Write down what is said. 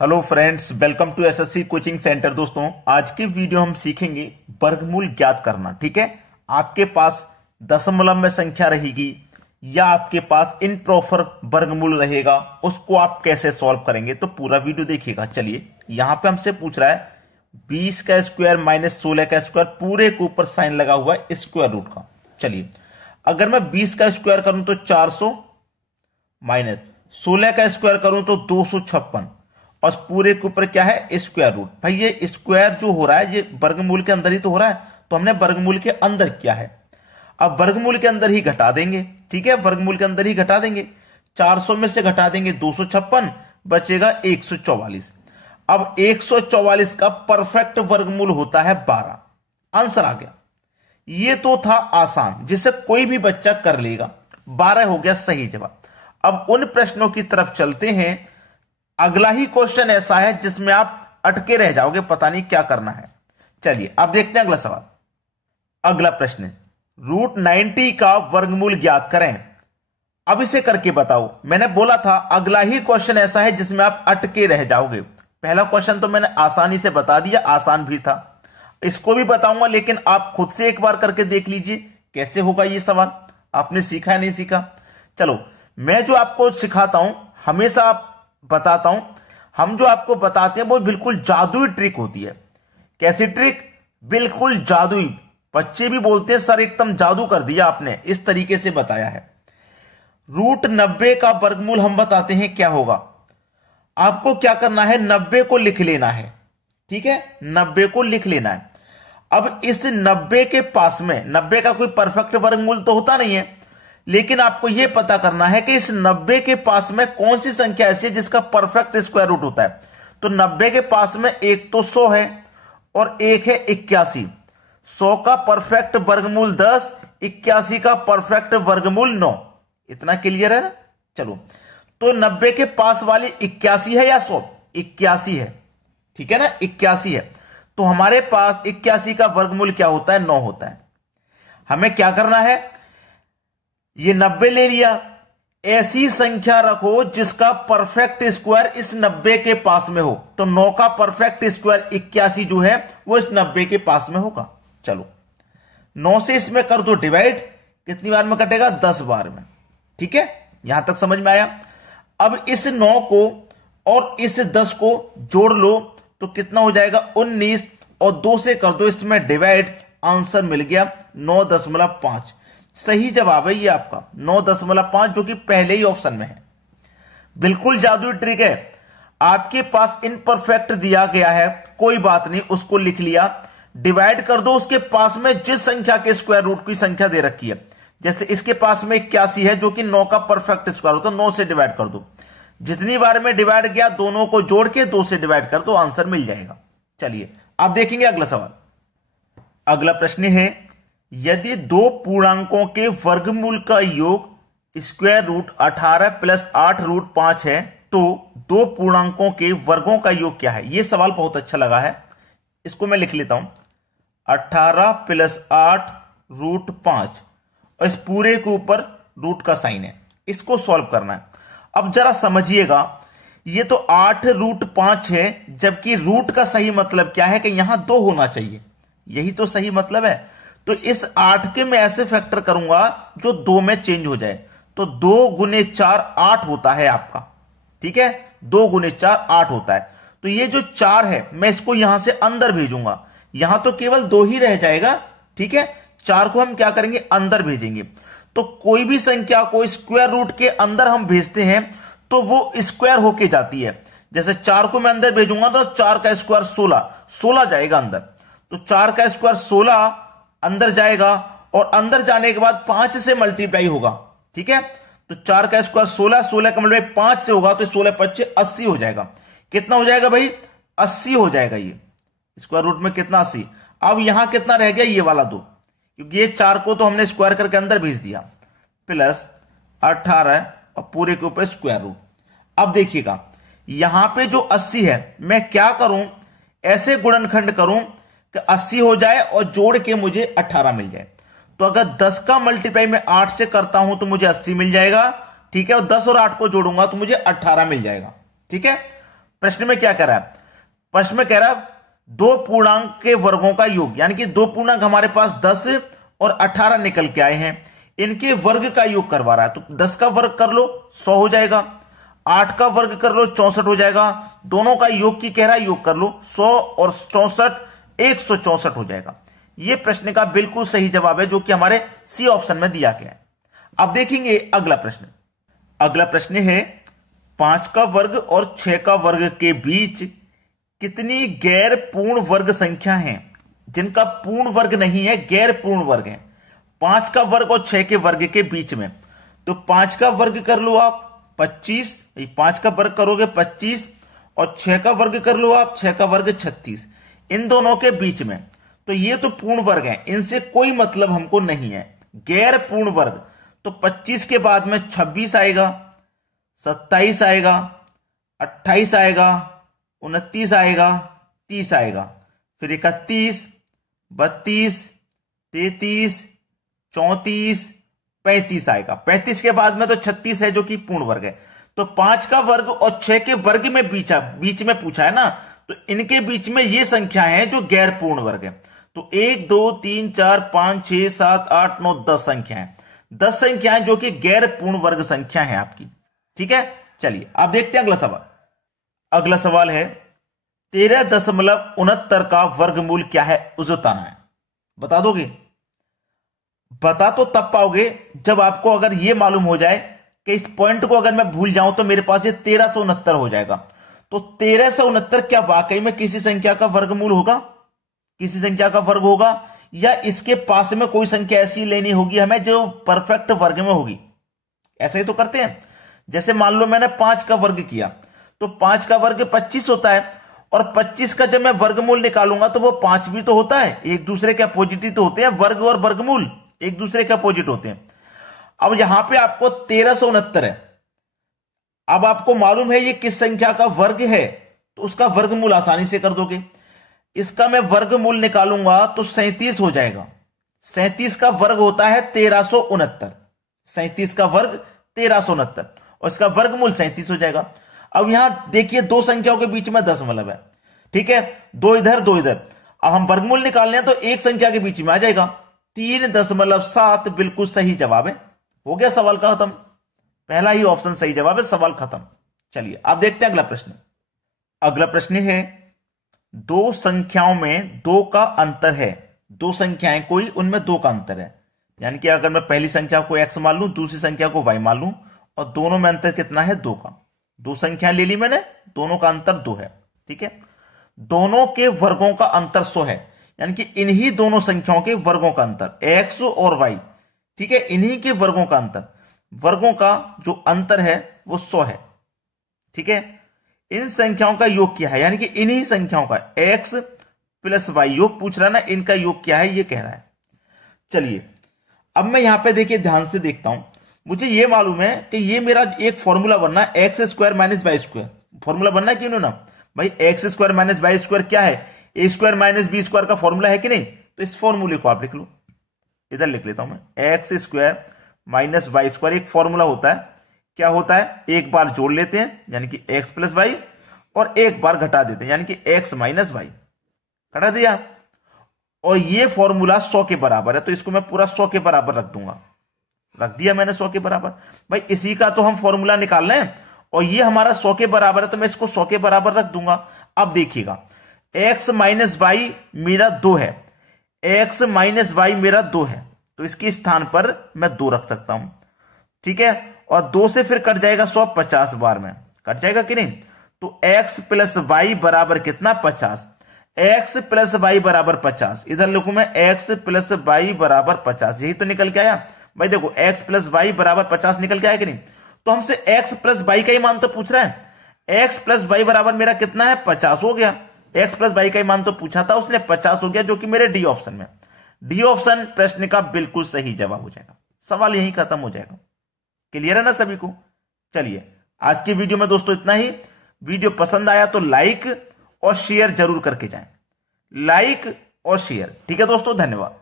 Hello friends, welcome to SSC coaching centre. दोस्तों, आज की वीडियो हम सीखेंगे वर्गमूल ज्ञात करना। ठीक है, आपके पास दशमलव में संख्या रहेगी या आपके पास इनप्रॉपर वर्गमूल रहेगा, उसको आप कैसे सॉल्व करेंगे, तो पूरा वीडियो देखिएगा। चलिए, यहां पे हमसे पूछ रहा है 20 का स्क्वायर माइनस 16 का स्क्वायर, पूरे के ऊपर साइन लगा हुआ है स्क्वायर रूट का। चलिए, अगर मैं 20 का स्क्वायर करूं तो 400 माइनस 16 का स्क्वायर करूं तो 256 और पूरे के ऊपर क्या है स्क्वायर रूट। भाई ये स्क्वायर जो हो रहा है ये वर्गमूल के अंदर ही तो हो रहा है, तो हमने वर्गमूल के अंदर किया है। अब वर्गमूल के अंदर ही घटा देंगे। ठीक है, वर्गमूल के अंदर ही घटा देंगे। 400 में से घटा देंगे 256, बचेगा 144। अब 144 का परफेक्ट वर्गमूल होता है 12। आंसर आ गया। ये तो था आसान, जिसे कोई भी बच्चा कर लेगा। 12 हो गया सही जवाब। अब उन प्रश्नों की तरफ चलते हैं। अगला ही क्वेश्चन ऐसा है जिसमें आप अटके रह जाओगे, पता नहीं क्या करना है। चलिए अब देखते हैं अगला सवाल। अगला प्रश्न, रूट 90 का वर्गमूल ज्ञात करें। अब इसे करके बताओ। मैंने बोला था अगला ही क्वेश्चन ऐसा है जिसमें आप अटके रह जाओगे। पहला क्वेश्चन तो मैंने आसानी से बता दिया, आसान भी था। इसको भी बताऊंगा, लेकिन आप खुद से एक बार करके देख लीजिए कैसे होगा ये सवाल। आपने सीखा है नहीं सीखा? चलो, मैं जो आपको सिखाता हूं हमेशा आप बताता हूं, हम जो आपको बताते हैं वो बिल्कुल जादुई ट्रिक होती है। कैसी ट्रिक? बिल्कुल जादुई। बच्चे भी बोलते हैं सर एकदम जादू कर दिया आपने, इस तरीके से बताया है। रूट 90 का वर्गमूल हम बताते हैं क्या होगा। आपको क्या करना है, 90 को लिख लेना है। ठीक है, 90 को लिख लेना है। अब इस 90 के पास में 90 का कोई परफेक्ट वर्गमूल तो होता नहीं है, लेकिन आपको यह पता करना है कि इस 90 के पास में कौन सी संख्या ऐसी है जिसका परफेक्ट स्क्वायर रूट होता है। तो 90 के पास में एक तो 100 है और एक है 81। 100 का परफेक्ट वर्गमूल 10, 81 का परफेक्ट वर्गमूल 9। इतना क्लियर है ना? चलो, तो 90 के पास वाली 81 है या 100? 81 है। ठीक है ना, 81 है। तो हमारे पास 81 का वर्गमूल क्या होता है? 9 होता है। हमें क्या करना है, ये 90 ले लिया, ऐसी संख्या रखो जिसका परफेक्ट स्क्वायर इस 90 के पास में हो। तो 9 का परफेक्ट स्क्वायर 81 जो है वो इस 90 के पास में होगा। चलो, 9 से इसमें कर दो डिवाइड, कितनी बार में कटेगा? 10 बार में। ठीक है, यहां तक समझ में आया? अब इस 9 को और इस 10 को जोड़ लो तो कितना हो जाएगा? 19, और 2 से कर दो इसमें डिवाइड, आंसर मिल गया 9.5। सही जवाब है ये आपका 9.5, जो कि पहले ही ऑप्शन में है। बिल्कुल जादुई ट्रिक है। आपके पास इनपरफेक्ट दिया गया है, कोई बात नहीं, उसको लिख लिया, डिवाइड कर दो उसके पास में जिस संख्या के स्क्वायर रूट की संख्या दे रखी है। जैसे इसके पास में 81 है जो कि 9 का परफेक्ट स्क्वायर होता है, 9 से डिवाइड कर दो। जितनी बार में डिवाइड किया दोनों को जोड़ के 2 से डिवाइड कर दो, आंसर मिल जाएगा। चलिए आप देखेंगे अगला सवाल। अगला प्रश्न है, यदि दो पूर्णांकों के वर्गमूल का योग स्क्वायर रूट 18 प्लस 8 रूट 5 है, तो दो पूर्णांकों के वर्गों का योग क्या है? यह सवाल बहुत अच्छा लगा है, इसको मैं लिख लेता हूं। 18 प्लस 8 रूट 5 और इस पूरे के ऊपर रूट का साइन है, इसको सॉल्व करना है। अब जरा समझिएगा, ये तो 8 रूट 5 है, जबकि रूट का सही मतलब क्या है कि यहां 2 होना चाहिए, यही तो सही मतलब है। तो इस 8 के मैं ऐसे फैक्टर करूंगा जो 2 में चेंज हो जाए, तो 2 गुने 4 8 होता है आपका। ठीक है, 2 गुने 4 8 होता है। तो ये जो 4 है मैं इसको यहां से अंदर भेजूंगा, यहां तो केवल 2 ही रह जाएगा। ठीक है, 4 को हम क्या करेंगे? अंदर भेजेंगे। तो कोई भी संख्या को स्क्वायर रूट के अंदर हम भेजते हैं तो वो स्क्वायर होके जाती है। जैसे 4 को मैं अंदर भेजूंगा तो 4 का स्क्वायर 16 जाएगा अंदर, तो 4 का स्क्वायर 16 अंदर जाएगा और अंदर जाने के बाद 5 से मल्टीप्लाई होगा। ठीक है, तो 4 का स्क्वायर 16 का मल्टीप्लाई 5 से होगा, तो 16 5 80 हो जाएगा। कितना हो जाएगा भाई? 80 हो जाएगा। ये स्क्वायर रूट में कितना? 80। अब यहां कितना रह गया? ये वाला 2, क्योंकि ये 4 को तो हमने स्क्वायर करके अंदर भेज दिया, प्लस 18 और पूरे के ऊपर स्क्वायर रूट। अब देखिएगा यहां पे जो 80 है मैं क्या करूं, ऐसे गुणनखंड करूं कि 80 हो जाए और जोड़ के मुझे 18 मिल जाए। तो अगर 10 का मल्टीप्लाई मैं 8 से करता हूं तो मुझे 80 मिल जाएगा। ठीक है, और 10 और 8 को जोड़ूंगा तो मुझे 18 मिल जाएगा। ठीक है, प्रश्न में क्या कह रहा है? प्रश्न में कह रहा है दो पूर्णांक के वर्गों का योग, यानी कि दो पूर्णांक हमारे पास 10 और 18 निकल के आए हैं, इनके वर्ग का योग करवा रहा है। तो 10 का वर्ग कर लो 100 हो जाएगा, 8 का वर्ग कर लो 64 हो जाएगा, दोनों का योग की कह रहा है योग कर लो 100 और 64 164 हो जाएगा। यह प्रश्न का बिल्कुल सही जवाब है जो कि हमारे सी ऑप्शन में दिया गया है। अब देखेंगे अगला प्रश्न। अगला प्रश्न है 5 का वर्ग और 6 का वर्ग के बीच कितनी गैर पूर्ण वर्ग संख्या हैं जिनका पूर्ण वर्ग नहीं है, गैर पूर्ण वर्ग है। 5 का वर्ग और 6 के वर्ग के बीच में, तो 5 का वर्ग कर लो आप 25, 5 का वर्ग करोगे 25 और 6 का वर्ग कर लो आप 6 का वर्ग 36, इन दोनों के बीच में, तो ये तो पूर्ण वर्ग है, इनसे कोई मतलब हमको नहीं है। गैर पूर्ण वर्ग तो 25 के बाद में 26 आएगा, 27 आएगा, 28 आएगा, 29 आएगा, 30 आएगा, फिर 31, 32, 33, 34, 35 आएगा। 35 के बाद में तो 36 है जो कि पूर्ण वर्ग है। तो 5 का वर्ग और 6 के वर्ग में बीच में पूछा है ना, तो इनके बीच में ये संख्या है जो गैर पूर्ण वर्ग है। तो 1 2 3 4 5 6 7 8 9 10 संख्याएं, 10 संख्याएं जो कि गैर पूर्ण वर्ग संख्या है आपकी। ठीक है, चलिए आप देखते हैं अगला सवाल। अगला सवाल है 13.69 का वर्गमूल क्या है उसे बताना है। बता दोगे? बता तो तब पाओगे जब आपको अगर यह मालूम हो जाए कि इस पॉइंट को अगर मैं भूल जाऊं तो मेरे पास ये 1369 हो जाएगा। तो 1369 क्या वाकई में किसी संख्या का वर्गमूल होगा, किसी संख्या का वर्ग होगा, या इसके पास में कोई संख्या ऐसी लेनी होगी हमें जो परफेक्ट वर्ग में होगी? ऐसा ही तो करते हैं। जैसे मान लो मैंने 5 का वर्ग किया, तो 5 का वर्ग 25 होता है, और 25 का जब मैं वर्गमूल निकालूंगा तो वो 5 भी तो होता है, एक दूसरे के अपोजिट ही तो होते हैं। वर्ग और वर्गमूल एक दूसरे के अपोजिट होते हैं। अब यहां पे आपको 1369 है, अब आपको मालूम है ये किस संख्या का वर्ग है, तो उसका वर्गमूल आसानी से कर दोगे। इसका मैं वर्गमूल निकालूंगा तो 37 हो जाएगा। 37 का वर्ग होता है 1369, 37 का वर्ग 1369 और इसका वर्गमूल 37 हो जाएगा। अब यहां देखिए दो संख्याओं के बीच में दशमलव है, ठीक है, दो इधर दो इधर। अब हम वर्गमूल निकालने हैं तो एक संख्या के बीच में आ जाएगा 3.7, बिल्कुल सही जवाब है। हो गया सवाल का खत्म, पहला ही ऑप्शन सही जवाब है, सवाल खत्म। चलिए आप देखते हैं अगला प्रश्न। अगला प्रश्न है दो संख्याओं में 2 का अंतर है, दो संख्याएं कोई उनमें 2 का अंतर है, यानी कि अगर मैं पहली संख्या को x मान लूं, दूसरी संख्या को y मान लूं, और दोनों में अंतर कितना है 2 का। दो संख्या ले ली मैंने, दोनों का अंतर 2 है, ठीक है। दोनों के वर्गों का अंतर 100 है, यानी कि इन्हीं दोनों संख्याओं के वर्गों का अंतर x और y, ठीक है, इन्हीं के वर्गों का अंतर, वर्गों का जो अंतर है वो 100 है, ठीक है। इन संख्याओं का योग क्या है, यानी कि इन्हीं संख्याओं का x प्लस y योग पूछ रहा है ना, इनका योग क्या है ये कह रहा है। चलिए अब मैं यहां पे देखिए ध्यान से देखता हूं, मुझे ये मालूम है कि ये मेरा एक फॉर्मूला बनना है x square minus y square, formula बनना है क्यों ना भाई। X square minus y square क्या है, a square minus b square का फॉर्मूला है कि नहीं। तो इस फॉर्मूले को आप लिख लो, इधर लिख लेता हूं मैं, x square minus y square एक फॉर्मूला होता है। क्या होता है, एक बार जोड़ लेते हैं यानी कि एक्स प्लस वाई, और एक बार घटा देते हैं यानी कि एक्स माइनस वाई, घटा दिया, और ये फॉर्मूला 100 के बराबर है, तो इसको मैं पूरा 100 के बराबर रख दूंगा, रख दिया मैंने 100 के बराबर। भाई इसी का तो हम फॉर्मूला निकाल रहे हैं, और ये हमारा 100 के बराबर है, तो मैं इसको 100 के बराबर रख दूंगा। अब देखिएगा x माइनस वाई मेरा 2 है, x माइनस वाई मेरा 2 है, तो इसके स्थान पर मैं 2 रख सकता हूं, ठीक है। और 2 से फिर कट जाएगा 100 50 बार में, कट जाएगा कि नहीं। तो x प्लस वाई बराबर कितना 50, x प्लस वाई बराबर 50, इधर लिखूं मैं x प्लस वाई बराबर 50, यही तो निकल के आया भाई। देखो x प्लस वाई बराबर 50 निकल के आया कि नहीं। तो हमसे x प्लस वाई का ही मान तो पूछ रहा है, x प्लस वाई बराबर मेरा कितना है 50 हो गया। x प्लस वाई का ही मान तो पूछा था उसने, 50 हो गया, जो कि मेरे डी ऑप्शन में, डी ऑप्शन प्रश्न का बिल्कुल सही जवाब हो जाएगा। सवाल यही खत्म हो जाएगा। क्लियर है ना सभी को। चलिए आज की वीडियो में दोस्तों इतना ही। वीडियो पसंद आया तो लाइक और शेयर जरूर करके जाएं, लाइक और शेयर, ठीक है दोस्तों, धन्यवाद।